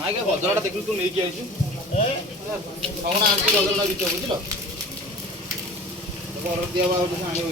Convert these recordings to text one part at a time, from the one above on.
ନାଇଁ ଗଜରାଟା ଦେଖିଲୁ ତୁ ନେଇକି ଆଇଛୁ କଣ ଆଣିଛୁ ଗଜରା ବିଚ ବୁଝିଲ ବର ଦିଆ ବା ଗୋଟେ ଆଣିବ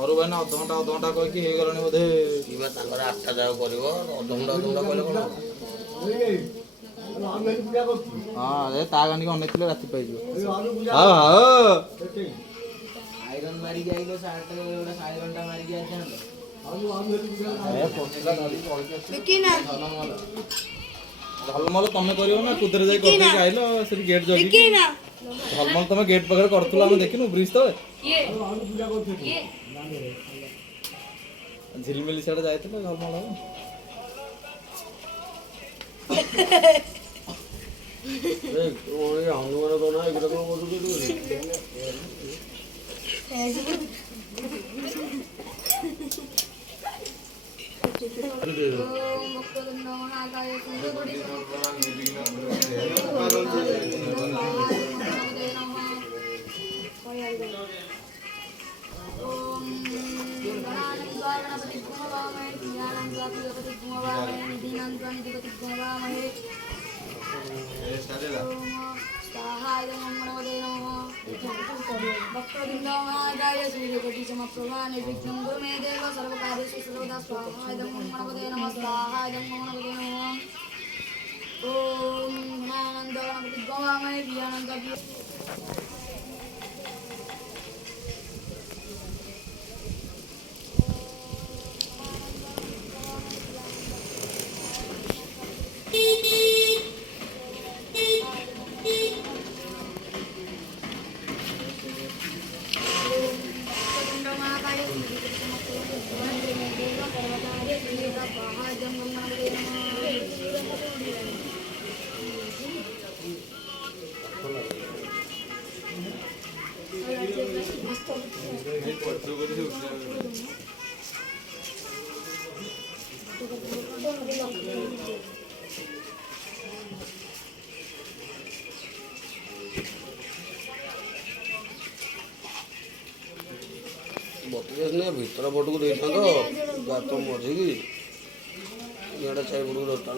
और भाई ना अधघंटा कहीकि हो गलानी बोधे तांकर 8टा जाग कर अधघंटा कहले कौन हाँ ता गानी को अनेक राति पाई हाँ हाँ आयरन मारी आइलो 7.5 घंटा मारी झलमल तुम कर कुदरे जाए आइल से गेट जगि झलमल तुम गेट पाखे करूँ आम देखिनु ब्रिज तले झिलमिली साइड जाए झलमल भीतर पटक देता तो गात मझी कि इटा चाय पटक दरता